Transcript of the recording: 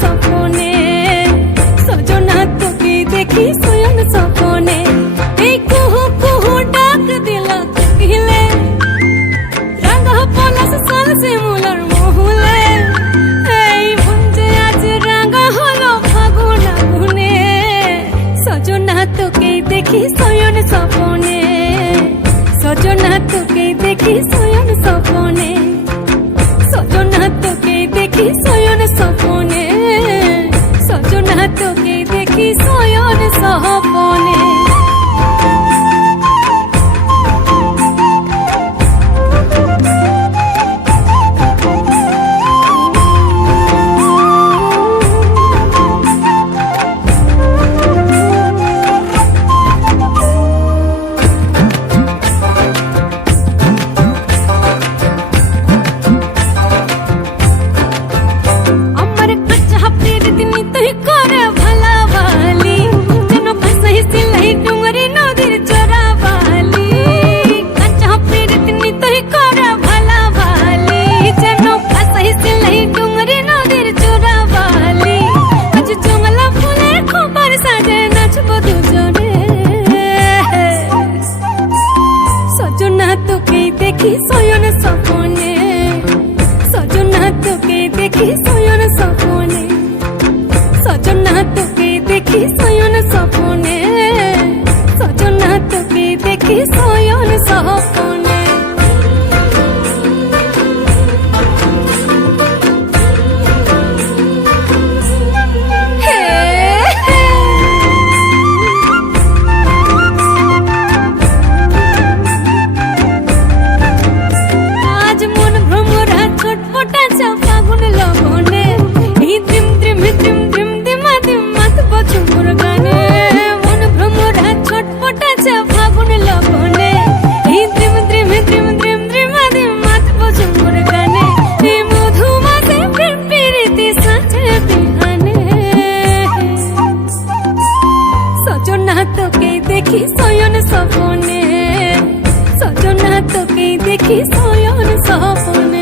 স্বপনে সজনা তোকে দেখি শয়ন স্বপনে এই কুহু কুহু ডাক দিল কোকিলে রাঙা পলাশ সাল শিমুলার মহুলে এই মন যে আজ রাঙা হলো ফাগুন আগুনে সজনা তোকে দেখি শয়ন স্বপনে সজনা তোকে দেখি শয়ন স্বপনে সজনা তোকে দেখি শয়ন স্বপনে সজনা তোকে দেখি শয়ন স্বপনে দেখি শয়ন স্বপনে সজনা তোকে দেখি শয়ন স্বপনে সজনা তোকে দেখি শয়ন স্বপনে সজনা তোকে দেখি শয়ন স্বপনে দেখি শয়ন স্বপনে সজনা তোকে দেখি শয়ন স্বপনে